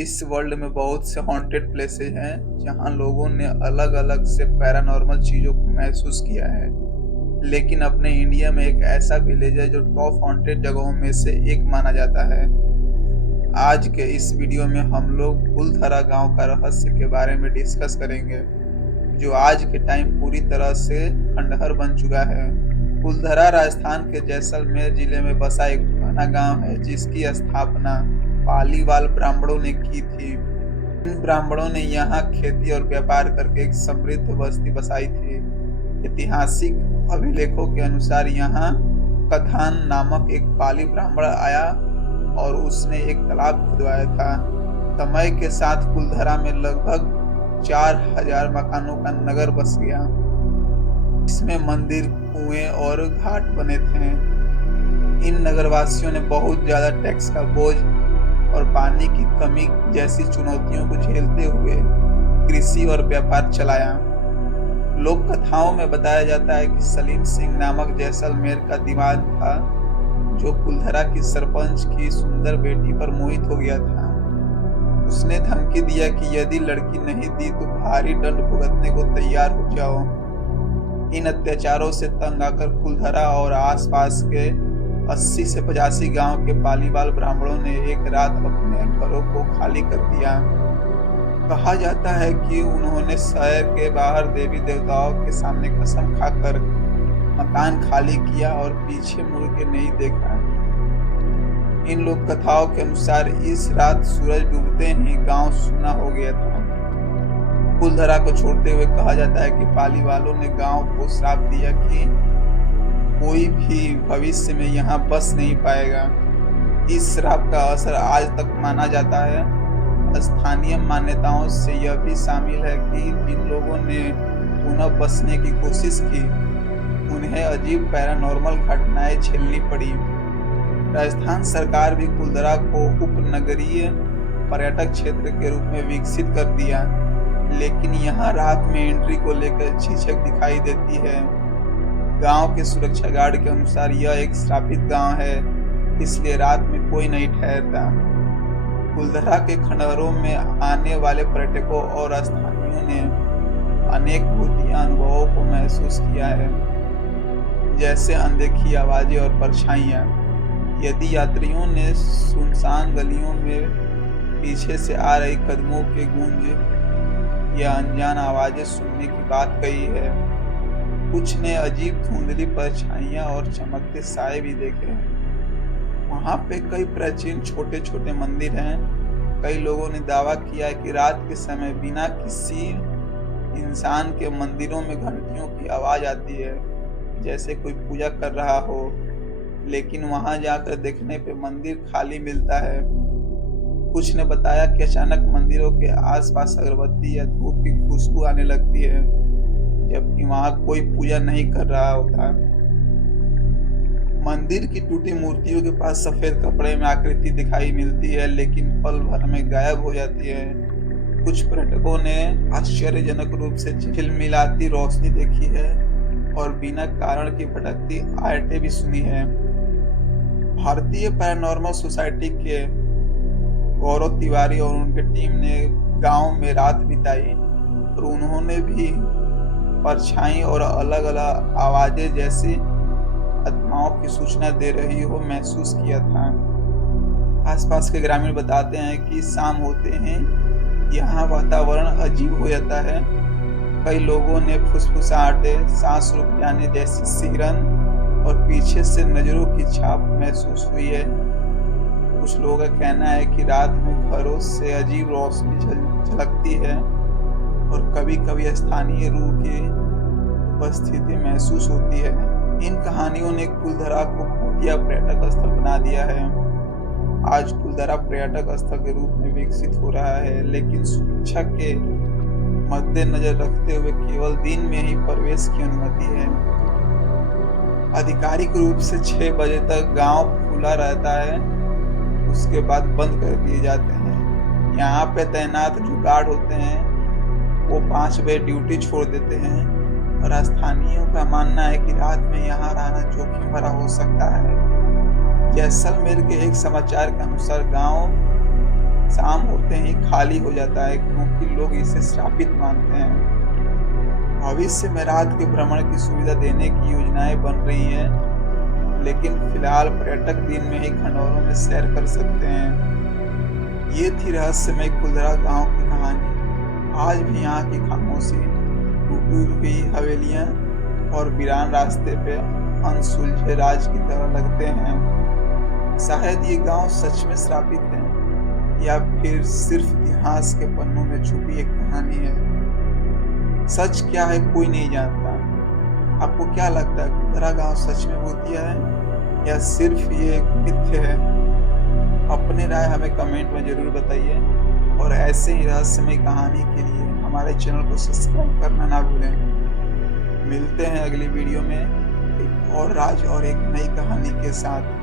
इस वर्ल्ड में बहुत से हॉन्टेड प्लेसेस हैं जहां लोगों ने अलग-अलग से पैरानॉर्मल चीजों को महसूस किया है। लेकिन अपने इंडिया में एक ऐसा विलेज है जो टॉप हॉन्टेड जगहों में से एक माना जाता है। आज के इस वीडियो में हम लोग फूलधरा गांव का रहस्य के बारे में डिस्कस करेंगे, जो आज के टाइम पूरी तरह से खंडहर बन चुका है। फूलधरा राजस्थान के जैसलमेर जिले में बसा एक पुराना गांव है जिसकी स्थापना पालीवाल ब्राह्मणों ने की थी। इन ब्राह्मणों ने यहाँ खेती और व्यापार करके एक समृद्ध बस्ती बसाई थी। ऐतिहासिक अभिलेखों के अनुसार यहाँ कधान नामक एक पाली ब्राह्मण आया और उसने एक तालाब खुदवाया था। समय के साथ फूलधरा में लगभग 4000 मकानों का नगर बस गया। इसमें मंदिर, कुएं और घाट बने थे। इन नगरवासियों ने बहुत ज्यादा टैक्स का बोझ और पानी की कमी जैसी चुनौतियों को झेलते हुए कृषि और व्यापार चलाया। लोक कथाओं में बताया जाता है कि सलीम सिंह नामक जैसलमेर का दीवान था, जो फूलधरा की सरपंच की सुंदर बेटी पर मोहित हो गया था। उसने धमकी दिया कि यदि लड़की नहीं दी तो भारी दंड भुगतने को तैयार हो जाओ। इन अत्याचारों से तंग आकर फूलधरा और आसपास के 80 से 85 गांव के पालीवाल ब्राह्मणों ने एक रात अपने घरों को खाली कर दिया। कहा जाता है कि उन्होंने शहर के बाहर देवी देवताओं के सामने कसम खाकर मकान खाली किया और पीछे मुड़ के नहीं देखा। इन लोक कथाओं के अनुसार इस रात सूरज डूबते ही गांव सूना हो गया था। फूलधरा को छोड़ते हुए कहा जाता है कि पाली वालों ने गांव को श्राप दिया कि कोई भी भविष्य में यहाँ बस नहीं पाएगा। इस श्राप का असर आज तक माना जाता है। स्थानीय मान्यताओं से यह भी शामिल है कि जिन लोगों ने पुनः बसने की कोशिश की, उन्हें अजीब पैरानॉर्मल घटनाएं झेलनी पड़ी। राजस्थान सरकार भी फूलधरा को उपनगरीय पर्यटक क्षेत्र के रूप में विकसित कर दिया, लेकिन यहाँ रात में एंट्री को लेकर झिझक दिखाई देती है। गांव के सुरक्षा गार्ड के अनुसार यह एक श्रापित गांव है, इसलिए रात में कोई नहीं ठहरता। फूलधरा के खंडहरों में आने वाले पर्यटकों और स्थानीयों ने अनेक भूतिया अनुभवों को महसूस किया है, जैसे अनदेखी आवाजें और परछाइयां। यदि यात्रियों ने सुनसान गलियों में पीछे से आ रही कदमों के गूंज या अनजान आवाजें सुनने की बात कही है। कुछ ने अजीब धुंधली परछाइयां और चमकते साए भी देखे हैं। वहां पे कई प्राचीन छोटे छोटे मंदिर हैं। कई लोगों ने दावा किया है कि रात के समय बिना किसी इंसान के मंदिरों में घंटियों की आवाज आती है, जैसे कोई पूजा कर रहा हो। लेकिन वहां जाकर देखने पे मंदिर खाली मिलता है। कुछ ने बताया कि अचानक मंदिरों के आसपास अगरबत्ती या धूप की खुशबू आने लगती है, जबकि वहां कोई पूजा नहीं कर रहा होता। मंदिर की टूटी मूर्तियों के पास सफेद कपड़े में आकृति दिखाई मिलती है, लेकिन पल भर में गायब हो जाती है। कुछ पर्यटकों ने आश्चर्यजनक रूप से झिलमिलाती रोशनी देखी है और बिना कारण की भटकती आयतें भी सुनी है। भारतीय पैरानॉर्मल सोसाइटी के गौरव तिवारी और उनके टीम ने गांव में रात बिताई और उन्होंने भी परछाई और अलग अलग आवाजें जैसी आत्माओं की सूचना दे रही हो महसूस किया था। आसपास के ग्रामीण बताते हैं कि शाम होते हैं यहाँ वातावरण अजीब हो जाता है। कई लोगों ने फुसफुसाहटें, सांस रुक जाने जैसी सिहरन और पीछे से नजरों की छाप महसूस हुई है। कुछ लोगों का कहना है कि रात में घरों से अजीब रोशनी झलकती है और कभी कभी स्थानीय रूह की उपस्थिति महसूस होती है। इन कहानियों ने फूलधरा को भूतिया पर्यटक स्थल बना दिया है। आज फूलधरा पर्यटक स्थल के रूप में विकसित हो रहा है, लेकिन सुरक्षा के मद्देनजर रखते हुए केवल दिन में ही प्रवेश की अनुमति है। आधिकारिक रूप से 6 बजे तक गांव खुला रहता है, उसके बाद बंद कर दिए जाते हैं। यहाँ पे तैनात जो गार्ड होते हैं वो 5 बजे ड्यूटी छोड़ देते हैं और स्थानीयों का मानना है कि रात में यहाँ रहना जोखिम भरा हो सकता है। जैसलमेर के एक समाचार के अनुसार गांव शाम होते ही खाली हो जाता है क्योंकि लोग इसे श्रापित मानते हैं। भविष्य में रात के भ्रमण की सुविधा देने की योजनाएं बन रही हैं, लेकिन फिलहाल पर्यटक दिन में ही खंडौरों में सैर कर सकते हैं। ये थी रहस्यमय कुलधरा गांव की कहानी। आज भी यहाँ की खामोशी, टूटी हुई हवेलियां और वीरान रास्ते पे अनसुलझे राज की तरह लगते हैं। शायद ये गांव सच में श्रापित है या फिर सिर्फ इतिहास के पन्नों में छुपी एक कहानी है। सच क्या है कोई नहीं जानता। आपको क्या लगता है, कुलधरा गांव सच में भूतिया है या सिर्फ ये एक मिथ्य है? अपने राय हमें कमेंट में जरूर बताइए और ऐसे ही रहस्यमय कहानी के लिए हमारे चैनल को सब्सक्राइब करना ना भूलें। मिलते हैं अगली वीडियो में एक और राज और एक नई कहानी के साथ।